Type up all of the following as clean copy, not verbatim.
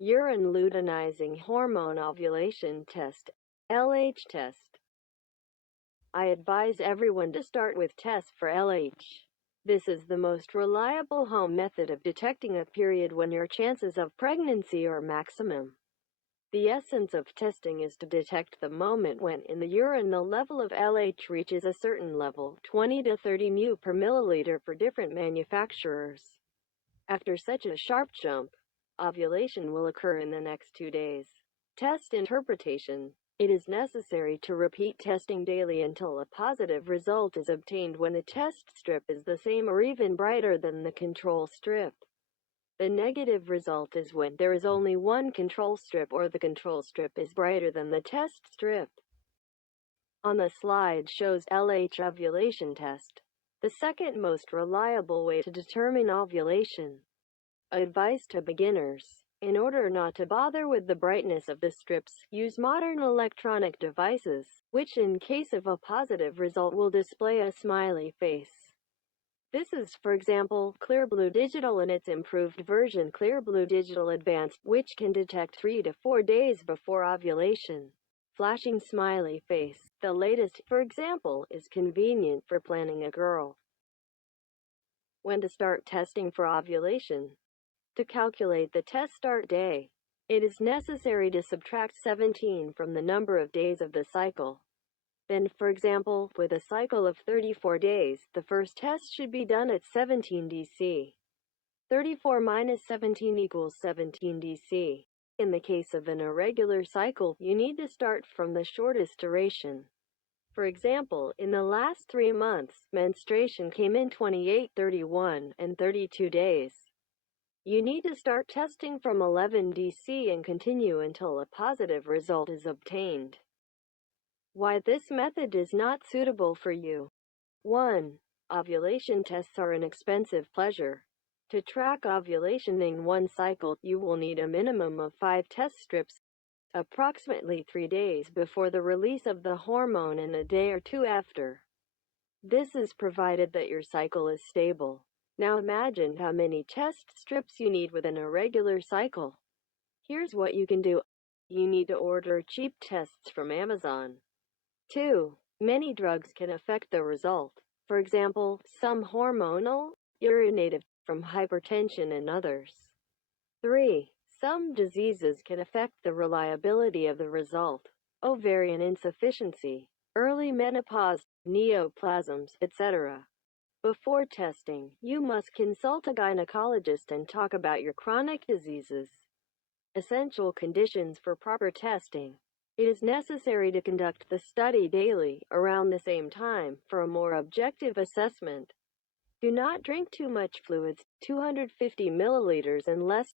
Urine Luteinizing Hormone Ovulation Test, LH test. I advise everyone to start with tests for LH. This is the most reliable home method of detecting a period when your chances of pregnancy are maximum. The essence of testing is to detect the moment when in the urine the level of LH reaches a certain level, 20 to 30 μ per milliliter for different manufacturers. After such a sharp jump, ovulation will occur in the next 2 days. Test interpretation. It is necessary to repeat testing daily until a positive result is obtained when the test strip is the same or even brighter than the control strip. The negative result is when there is only one control strip or the control strip is brighter than the test strip. On the slide shows LH ovulation test, the second most reliable way to determine ovulation. Advice to beginners. In order not to bother with the brightness of the strips, use modern electronic devices, which in case of a positive result will display a smiley face. This is, for example, Clearblue Digital and its improved version Clearblue Digital Advanced, which can detect 3 to 4 days before ovulation. Flashing smiley face. The latest, for example, is convenient for planning a girl. When to start testing for ovulation. To calculate the test start day, it is necessary to subtract 17 from the number of days of the cycle. Then, for example, with a cycle of 34 days, the first test should be done at 17 DC. 34 minus 17 equals 17 DC. In the case of an irregular cycle, you need to start from the shortest duration. For example, in the last 3 months, menstruation came in 28, 31, and 32 days. You need to start testing from 11 DC and continue until a positive result is obtained. Why this method is not suitable for you. 1. Ovulation tests are an expensive pleasure. To track ovulation in one cycle, you will need a minimum of 5 test strips, approximately 3 days before the release of the hormone and a day or 2 after. This is provided that your cycle is stable. Now imagine how many test strips you need with an irregular cycle. Here's what you can do. You need to order cheap tests from Amazon. 2. Many drugs can affect the result. For example, some hormonal, urinative, from hypertension and others. 3. Some diseases can affect the reliability of the result. Ovarian insufficiency, early menopause, neoplasms, etc. Before testing, you must consult a gynecologist and talk about your chronic diseases. Essential conditions for proper testing. It is necessary to conduct the study daily, around the same time, for a more objective assessment. Do not drink too much fluids, 250 milliliters and less.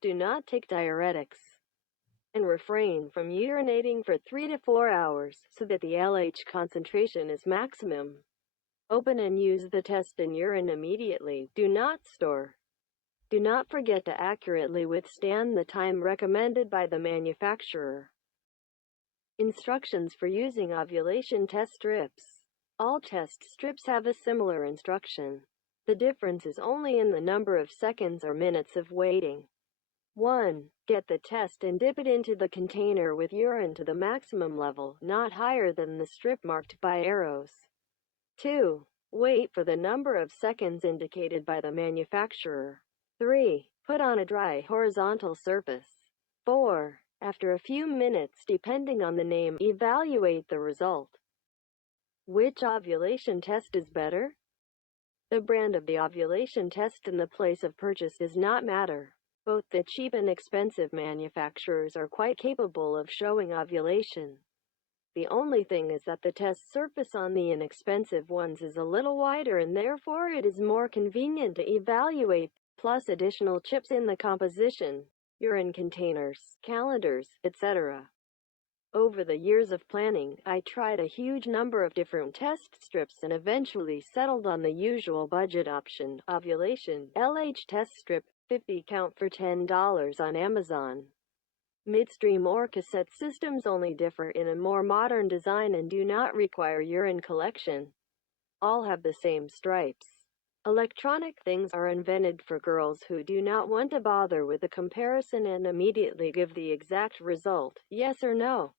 Do not take diuretics. And refrain from urinating for 3 to 4 hours, so that the LH concentration is maximum. Open and use the test in urine immediately. Do not store. Do not forget to accurately withstand the time recommended by the manufacturer. Instructions for using ovulation test strips. All test strips have a similar instruction. The difference is only in the number of seconds or minutes of waiting. 1. Get the test and dip it into the container with urine to the maximum level, not higher than the strip marked by arrows. 2. Wait for the number of seconds indicated by the manufacturer. 3. Put on a dry horizontal surface. 4. After a few minutes, depending on the name, evaluate the result. Which ovulation test is better? The brand of the ovulation test and the place of purchase does not matter. Both the cheap and expensive manufacturers are quite capable of showing ovulation. The only thing is that the test surface on the inexpensive ones is a little wider and therefore it is more convenient to evaluate, plus additional chips in the composition, urine containers, calendars, etc. Over the years of planning, I tried a huge number of different test strips and eventually settled on the usual budget option, ovulation, LH test strip, 50 count for $10 on Amazon. Midstream or cassette systems only differ in a more modern design and do not require urine collection. All have the same stripes. Electronic things are invented for girls who do not want to bother with the comparison and immediately give the exact result, yes or no.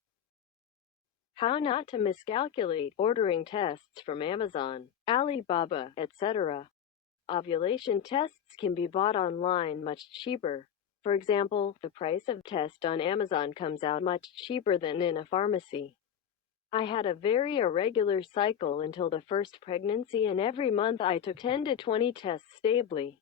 How not to miscalculate ordering tests from Amazon, Alibaba, etc. Ovulation tests can be bought online much cheaper. For example, the price of test on Amazon comes out much cheaper than in a pharmacy. I had a very irregular cycle until the first pregnancy, and every month I took 10 to 20 tests stably.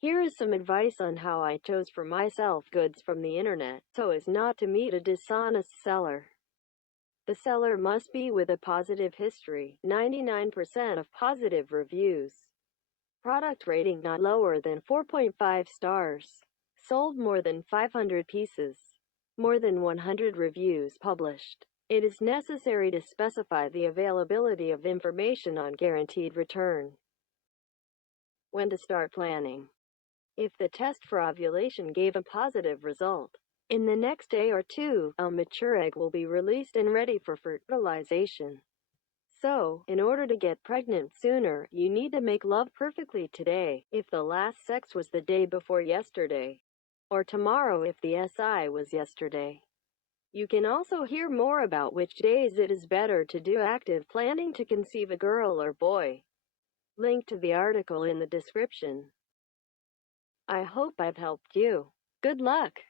Here is some advice on how I chose for myself goods from the internet so as not to meet a dishonest seller. The seller must be with a positive history, 99% of positive reviews. Product rating not lower than 4.5 stars. Sold more than 500 pieces. More than 100 reviews published. It is necessary to specify the availability of information on guaranteed return. When to start planning. If the test for ovulation gave a positive result, in the next day or two, a mature egg will be released and ready for fertilization. So, in order to get pregnant sooner, you need to make love perfectly today, if the last sex was the day before yesterday, or tomorrow if the SI was yesterday. You can also hear more about which days it is better to do active planning to conceive a girl or boy. Link to the article in the description. I hope I've helped you. Good luck!